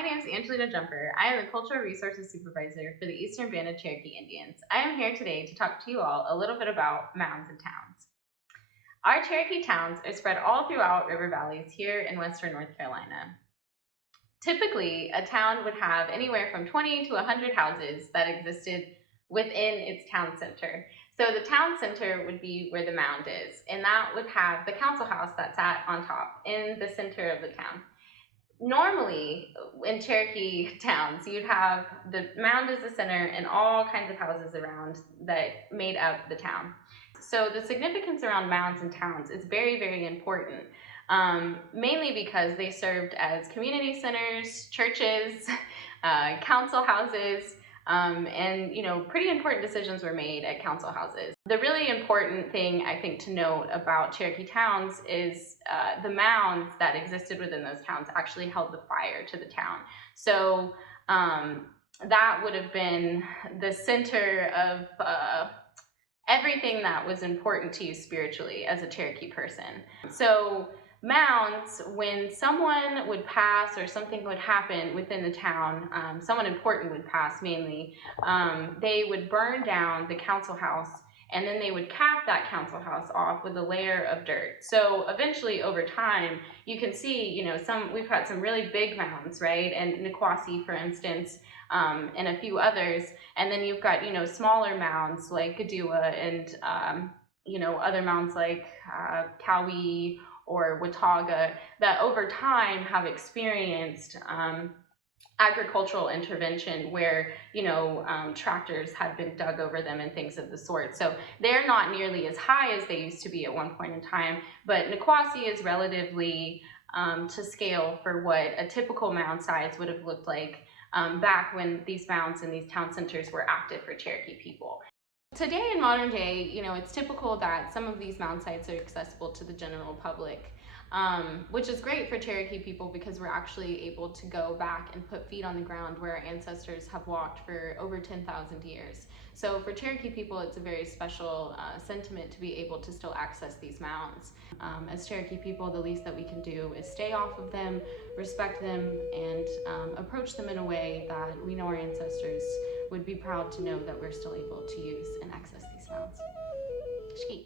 my name is Angelina Jumper. I am the Cultural Resources Supervisor for the Eastern Band of Cherokee Indians. I am here today to talk to you all a little bit about mounds and towns. Our Cherokee towns are spread all throughout river valleys here in western North Carolina. Typically, a town would have anywhere from 20 to 100 houses that existed within its town center. So the town center would be where the mound is, and that would have the council house that sat on top in the center of the town. Normally, in Cherokee towns, you'd have the mound as the center and all kinds of houses around that made up the town. So the significance around mounds and towns is very, very important, mainly because they served as community centers, churches, council houses, and pretty important decisions were made at council houses. The really important thing I think to note about Cherokee towns is the mounds that existed within those towns actually held the fire to the town. So that would have been the center of everything that was important to you spiritually as a Cherokee person. So mounds, when someone would pass or something would happen within the town, someone important would pass mainly, they would burn down the council house, and then they would cap that council house off with a layer of dirt. So eventually over time, you can see, we've got some really big mounds, right? And Niquosi, for instance, and a few others. And then you've got, smaller mounds like Gadua and, other mounds like Cowie or Watauga that over time have experienced agricultural intervention where, tractors had been dug over them and things of the sort. So they're not nearly as high as they used to be at one point in time, but Niquosi is relatively to scale for what a typical mound size would have looked like back when these mounds and these town centers were active for Cherokee people. Today, in modern day, it's typical that some of these mound sites are accessible to the general public, which is great for Cherokee people because we're actually able to go back and put feet on the ground where our ancestors have walked for over 10,000 years. So for Cherokee people, it's a very special sentiment to be able to still access these mounds. As Cherokee people, the least that we can do is stay off of them, respect them, and approach them in a way that we know our ancestors would be proud to know that we're still able to use and access these mounds. Shki.